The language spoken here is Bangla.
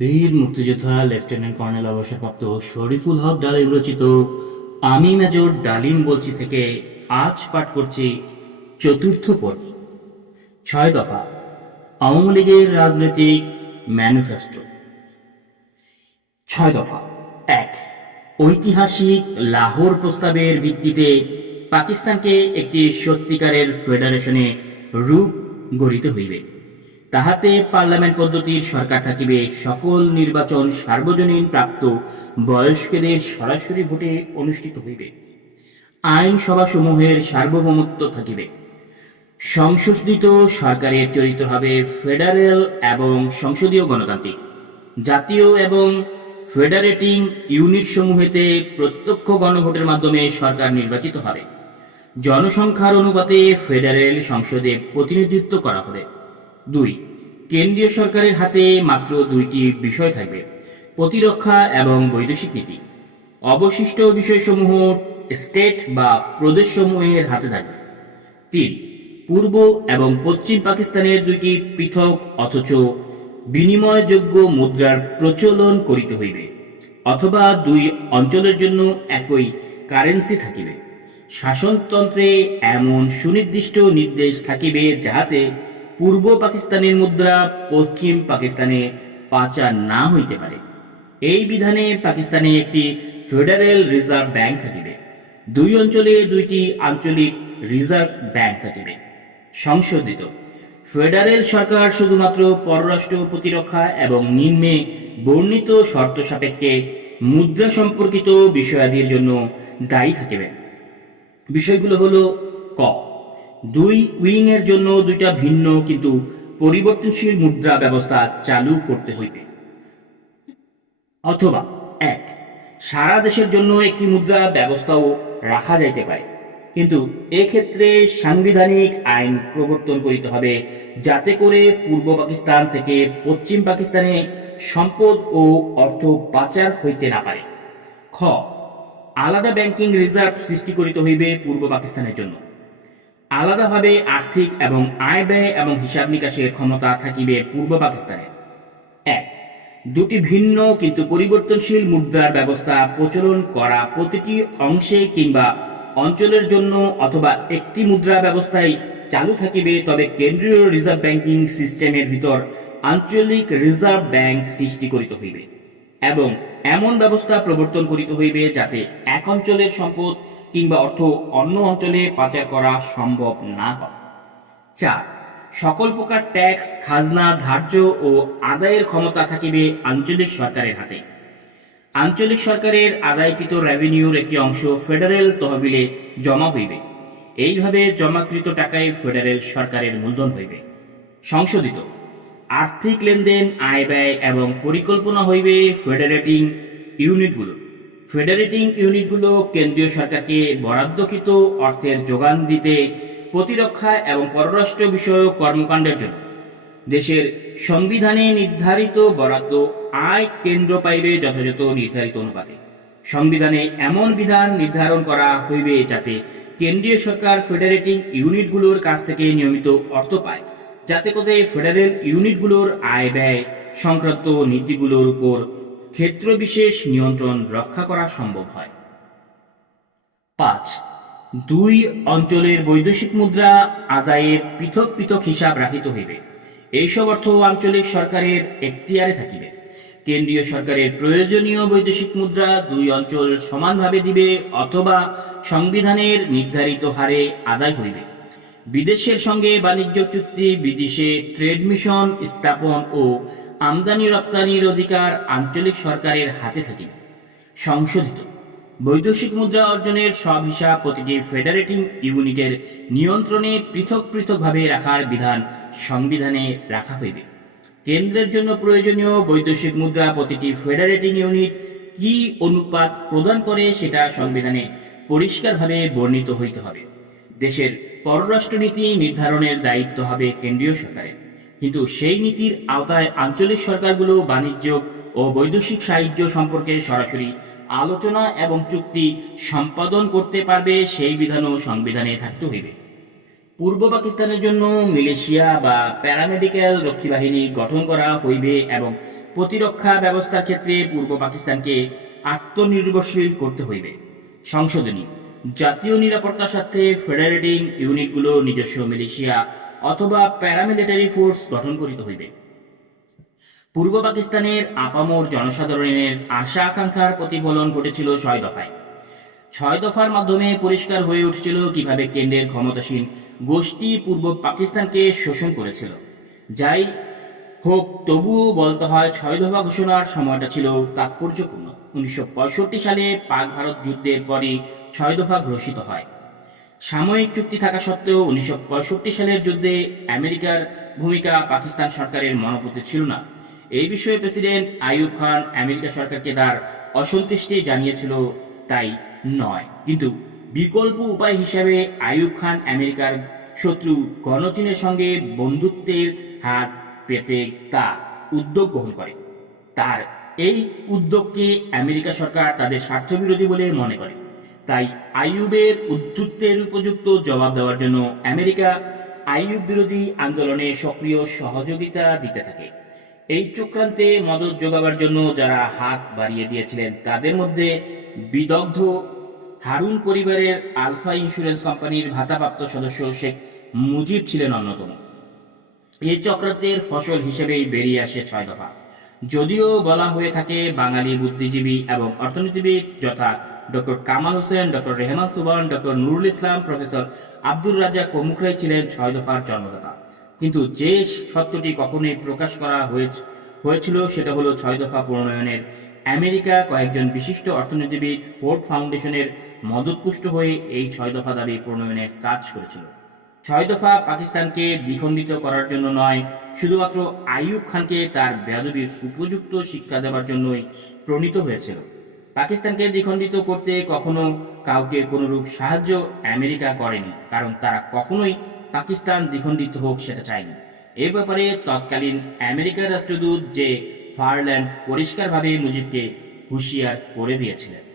বীর মুক্তিযোদ্ধা, লেফটেন্যান্ট কর্নেল অবসরপ্রাপ্ত শরীফুল হক ডালিম রচিত আমি মেজর ডালিম বলছি থেকে আজ পাঠ করছি চতুর্থ পর্ব। ছয় দফা, আওয়ামী লীগের রাজনৈতিক ম্যানিফেস্টো। ছয় দফা, এক, ঐতিহাসিক লাহোর প্রস্তাবের ভিত্তিতে পাকিস্তানকে একটি সত্যিকারের ফেডারেশনে রূপ গড়িতে হইবে। তাহাতে পার্লামেন্ট পদ্ধতির সরকার থাকিবে। সকল নির্বাচন সার্বজনীন প্রাপ্ত বয়স্কদের সরাসরি ভোটে অনুষ্ঠিত হইবে। আইনসভা সমূহের সার্বভৌমত্ব থাকিবে। সংশোধিত সরকারের চরিত্র হবে ফেডারেল এবং সংসদীয় গণতান্ত্রিক। জাতীয় এবং ফেডারেটিং ইউনিট সমূহেতে প্রত্যক্ষ গণভোটের মাধ্যমে সরকার নির্বাচিত হবে। জনসংখ্যার অনুপাতে ফেডারেল সংসদে প্রতিনিধিত্ব করা হবে। দুই, কেন্দ্রীয় সরকারের হাতে মাত্র দুইটি বিষয় থাকবে, প্রতিরক্ষা এবং বৈদেশিক নীতি। অবশিষ্ট বিষয়সমূহ স্টেট বা প্রদেশসমূহের হাতে থাকবে। তিন, পূর্ব এবং পশ্চিম পাকিস্তানের দুইটি পৃথক অথচ বিনিময়যোগ্য মুদ্রার প্রচলন করিতে হইবে, অথবা দুই অঞ্চলের জন্য একই কারেন্সি থাকিবে। শাসনতন্ত্রে এমন সুনির্দিষ্ট নির্দেশ থাকিবে যাহাতে পূর্ব পাকিস্তানের মুদ্রা পশ্চিম পাকিস্তানে পাচার না হইতে পারে। এই বিধানে পাকিস্তানে একটি ফেডারেল রিজার্ভ ব্যাংক থাকিবে। দুই অঞ্চলে দুইটি আঞ্চলিক রিজার্ভ ব্যাংক থাকিবে। সংশোধিত। ফেডারেল সরকার শুধুমাত্র পররাষ্ট্র প্রতিরক্ষা এবং নিম্নে বর্ণিত শর্ত সাপেক্ষে মুদ্রা সম্পর্কিত বিষয়াদির জন্য দায়ী থাকিবে। বিষয়গুলো হলো ক। দুই উইং এর জন্য দুইটা ভিন্ন কিন্তু পরিবর্তনশীল মুদ্রা ব্যবস্থা চালু করতে হইবে। অথবা, এক, সারা দেশের জন্য একটি মুদ্রা ব্যবস্থাও রাখা যাইতে পারে। কিন্তু এক্ষেত্রে সাংবিধানিক আইন প্রবর্তন করিতে হবে যাতে করে পূর্ব পাকিস্তান থেকে পশ্চিম পাকিস্তানে সম্পদ ও অর্থ পাচার হইতে না পারে। খ, আলাদা ব্যাংকিং রিজার্ভ সৃষ্টি করিতে হইবে পূর্ব পাকিস্তানের জন্য। আলাদাভাবে আর্থিক এবং আয় ব্যয় এবং হিসাব নিকাশের ক্ষমতা থাকিবে পূর্ব পাকিস্তানে। এক, দুটি ভিন্ন কিন্তু পরিবর্তনশীল মুদ্রার ব্যবস্থা প্রচলন করা প্রতিটি অংশে কিংবা অঞ্চলের জন্য অথবা একটি মুদ্রা ব্যবস্থায় চালু থাকিবে, তবে কেন্দ্রীয় রিজার্ভ ব্যাংকিং সিস্টেমের ভিতর আঞ্চলিক রিজার্ভ ব্যাংক সৃষ্টি করিতে হইবে এবং এমন ব্যবস্থা প্রবর্তন করিতে হইবে যাতে এক অঞ্চলের সম্পদ কিংবা অর্থ অন্য অঞ্চলে পাচার করা সম্ভব না হয়। চার, সকল প্রকার ট্যাক্স, খাজনা, ধার্য ও আদায়ের ক্ষমতা থাকিবে আঞ্চলিক সরকারের হাতে। আঞ্চলিক সরকারের আদায়কৃত রেভিনিউর একটি অংশ ফেডারেল তহবিলে জমা হইবে। এইভাবে জমাকৃত টাকায় ফেডারেল সরকারের মূলধন হইবে। সংশোধিত, আর্থিক লেনদেন, আয় ব্যয় এবং পরিকল্পনা হইবে ফেডারেটিং ইউনিটগুলো ফেডারেটিং ইউনিটগুলো কেন্দ্রীয় সরকারকে বরাদ্দকৃত অর্থের যোগান দিতে, প্রতিরক্ষা এবং পররাষ্ট্র বিষয়ক কর্মকাণ্ডের জন্য। দেশের সংবিধানে নির্ধারিত বরাদ্দ আয় কেন্দ্র পাইবে যথাযথ নির্ধারিত অনুপাতে। সংবিধানে এমন বিধান নির্ধারণ করা হইবে যাতে কেন্দ্রীয় সরকার ফেডারেটিং ইউনিটগুলোর কাছ থেকে নিয়মিত অর্থ পায়, যাতে করে ফেডারেল ইউনিটগুলোর আয় ব্যয় সংক্রান্ত নীতিগুলোর উপর ক্ষেত্রবিশেষ নিয়ন্ত্রণ রক্ষা করা সম্ভব হয়। পাঁচ, দুই অঞ্চলের বৈদেশিক মুদ্রা আদায়ের পৃথক পৃথক হিসাব রাখিত হইবে। এইসব অর্থ আঞ্চলিক সরকারের এখতিয়ারে থাকিবে। কেন্দ্রীয় সরকারের প্রয়োজনীয় বৈদেশিক মুদ্রা দুই অঞ্চল সমানভাবে দিবে অথবা সংবিধানের নির্ধারিত হারে আদায় হইবে বিদেশের সঙ্গে বাণিজ্য চুক্তি, বিদেশে ট্রেড মিশন স্থাপন ও আমদানি রপ্তানির অধিকার আঞ্চলিক সরকারের হাতে থাকিবে সংশোধিত। বৈদেশিক মুদ্রা অর্জনের সব হিসাব প্রতিটি ফেডারেটিং ইউনিটের নিয়ন্ত্রণে পৃথক পৃথকভাবে রাখার বিধান সংবিধানে রাখা হইবে। কেন্দ্রের জন্য প্রয়োজনীয় বৈদেশিক মুদ্রা প্রতিটি ফেডারেটিং ইউনিট কি অনুপাত প্রদান করে সেটা সংবিধানে পরিষ্কারভাবে বর্ণিত হইতে হবে। দেশের পররাষ্ট্রনীতি নির্ধারণের দায়িত্ব হবে কেন্দ্রীয় সরকারের। কিন্তু সেই নীতির আওতায় আঞ্চলিক সরকারগুলো বাণিজ্য ও বৈদেশিক সাহায্য সম্পর্কে সরাসরি আলোচনা এবং চুক্তি সম্পাদন করতে পারবে সেই বিধানও সংবিধানে থাকতে হইবে। পূর্ব পাকিস্তানের জন্য মিলেশিয়া বা প্যারামেডিক্যাল রক্ষী বাহিনী গঠন করা হইবে এবং প্রতিরক্ষা ব্যবস্থার ক্ষেত্রে পূর্ব পাকিস্তানকে আত্মনির্ভরশীল করতে হইবে। সংশোধনী জাতীয় নিরাপত্তার সাথে ফেডারেটিং ইউনিটগুলো নিজস্ব মিলিশিয়া অথবা প্যারামিলিটারি ফোর্স গঠন করিতে হইবে। পূর্ব পাকিস্তানের আপামোর জনসাধারণের আশা আকাঙ্ক্ষার প্রতিফলন ঘটেছিল ছয় দফায়। ছয় দফার মাধ্যমে পরিষ্কার হয়ে উঠেছিল কীভাবে কেন্দ্রের ক্ষমতাসীন গোষ্ঠী পূর্ব পাকিস্তানকে শোষণ করেছিল, যাই হোক, তবুও বলতে হয় ছয় দফা ঘোষণার সময়টা ছিল তাৎপর্যপূর্ণ। উনিশশো পঁয়ষট্টি সালে পাক ভারত যুদ্ধের পরই ছয় দফা ঘোষিত হয়। সাময়িক চুক্তি থাকা সত্ত্বেও উনিশশো পঁয়ষট্টি সালের যুদ্ধে আমেরিকার ভূমিকা পাকিস্তান সরকারের মনোপতি ছিল না। এই বিষয়ে প্রেসিডেন্ট আইয়ুব খান আমেরিকা সরকারকে তার অসন্তুষ্টি জানিয়েছিল, তাই নয়। কিন্তু বিকল্প উপায় হিসাবে আইয়ুব খান আমেরিকার শত্রু গণচীনের সঙ্গে বন্ধুত্বের হাত পেতে তা উদ্যোগ গ্রহণ করে। তার এই উদ্যোগকে আমেরিকা সরকার তাদের স্বার্থবিরোধী বলে মনে করে। তাই আইয়ুবের উদ্ধুত্বের উপযুক্ত জবাব দেওয়ার জন্য আমেরিকা আইয়ুব বিরোধী আন্দোলনে সক্রিয় সহযোগিতা দিতে থাকে। এই চক্রান্তে মদত যোগাবার জন্য যারা হাত বাড়িয়ে দিয়েছিলেন, তাদের মধ্যে বিদগ্ধ হারুন পরিবারের আলফা ইন্স্যুরেন্স কোম্পানির ভাতাপ্রাপ্ত সদস্য শেখ মুজিব ছিলেন অন্যতম। এই চক্রান্তের ফসল হিসেবেই বেরিয়ে আসে ছয় দফা। যদিও বলা হয়ে থাকে, বাঙালি বুদ্ধিজীবী এবং অর্থনীতিবিদ যথা doctor Kamal Hossain, doctor Rehman Sobhan doctor Nurul Islam, professor Abdur Razzaq প্রমুখরাই ছিলেন ছয় দফার জন্মদাতা। কিন্তু যে সত্যটি কখনোই প্রকাশ করা হয়েছে- হয়েছিল সেটা হলো ছয় দফা প্রণয়নের। আমেরিকা কয়েকজন বিশিষ্ট অর্থনীতিবিদ ফোর্ড ফাউন্ডেশনের মদতপুষ্ট হয়ে এই ছয় দফা দাবি প্রণয়নের কাজ করেছিল। ছয় দফা পাকিস্তানকে দ্বিখণ্ডিত করার জন্য নয়, শুধুমাত্র আইয়ুব খানকে তার বেয়াদবির উপযুক্ত শিক্ষা দেওয়ার জন্যই প্রণীত হয়েছিল। পাকিস্তানকে দ্বিখণ্ডিত করতে কখনো কাউকে কোনোরূপ সাহায্য আমেরিকা করেনি, কারণ তারা কখনোই পাকিস্তান দ্বিখণ্ডিত হোক সেটা চায়নি। এ ব্যাপারে তৎকালীন আমেরিকার রাষ্ট্রদূত যে ফারল্যান্ড পরিষ্কারভাবে মুজিবকে হুঁশিয়ার করে দিয়েছিলেন।